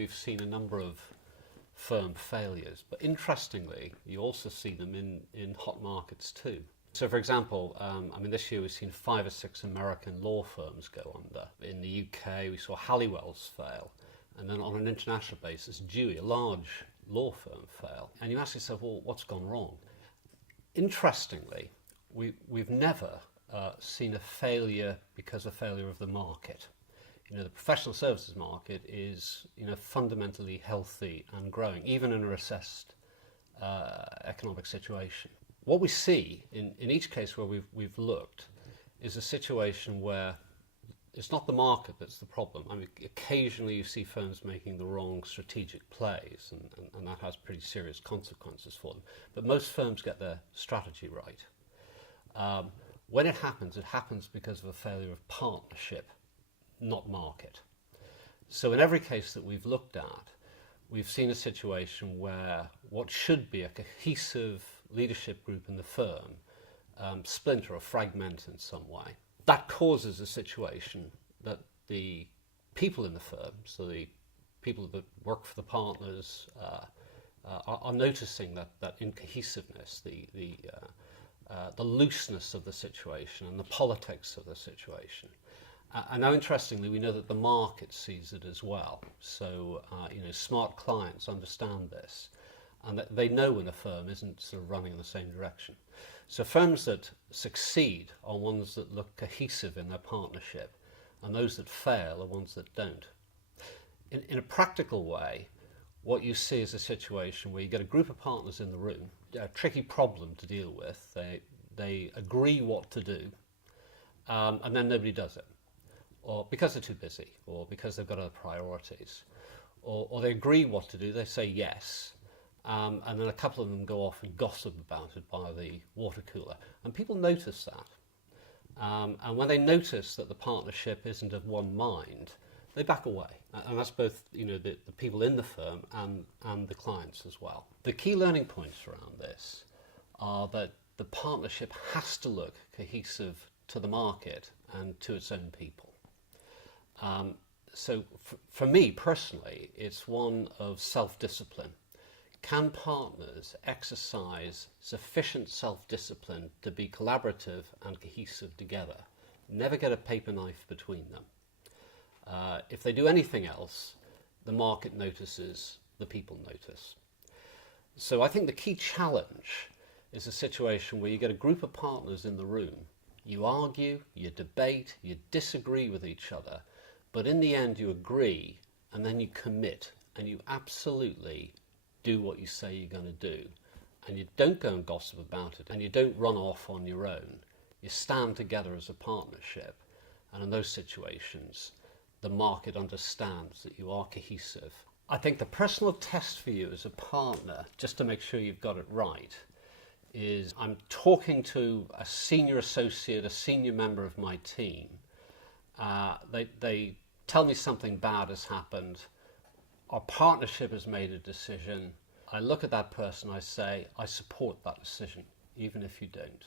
we've seen a number of firm failures, but interestingly, you also see them in hot markets too. So, for example, this year we've seen 5 or 6 American law firms go under. In the UK, we saw Halliwell's fail, and then on an international basis, Dewey, a large law firm, fail. And you ask yourself, well, what's gone wrong? Interestingly, we've never seen a failure because of failure of the market. The professional services market is, fundamentally healthy and growing, even in a recessed economic situation. What we see in each case where we've looked is a situation where it's not the market that's the problem. Occasionally you see firms making the wrong strategic plays, and that has pretty serious consequences for them. But most firms get their strategy right. When it happens because of a failure of partnership, not market. So in every case that we've looked at, we've seen a situation where what should be a cohesive leadership group in the firm splinter or fragment in some way. That causes a situation that the people in the firm, so the people that work for the partners, are noticing that incohesiveness, the looseness of the situation and the politics of the situation. And now, interestingly, we know that the market sees it as well. So, smart clients understand this, and that they know when a firm isn't sort of running in the same direction. So firms that succeed are ones that look cohesive in their partnership, and those that fail are ones that don't. In a practical way, what you see is a situation where you get a group of partners in the room, a tricky problem to deal with. They agree what to do, and then nobody does it, or because they're too busy, or because they've got other priorities, or they agree what to do, they say yes, and then a couple of them go off and gossip about it by the water cooler, and people notice that. And when they notice that the partnership isn't of one mind, they back away, and that's both the people in the firm and the clients as well. The key learning points around this are that the partnership has to look cohesive to the market and to its own people. So for me personally, it's one of self-discipline. Can partners exercise sufficient self-discipline to be collaborative and cohesive together? Never get a paper knife between them. If they do anything else, the market notices, the people notice. So I think the key challenge is a situation where you get a group of partners in the room. You argue, you debate, you disagree with each other, but in the end you agree, and then you commit, and you absolutely do what you say you're going to do. And you don't go and gossip about it, and you don't run off on your own. You stand together as a partnership, and in those situations, the market understands that you are cohesive. I think the personal test for you as a partner, just to make sure you've got it right, is I'm talking to a senior associate, a senior member of my team. They tell me something bad has happened. Our partnership has made a decision. I look at that person, I say, I support that decision, even if you don't.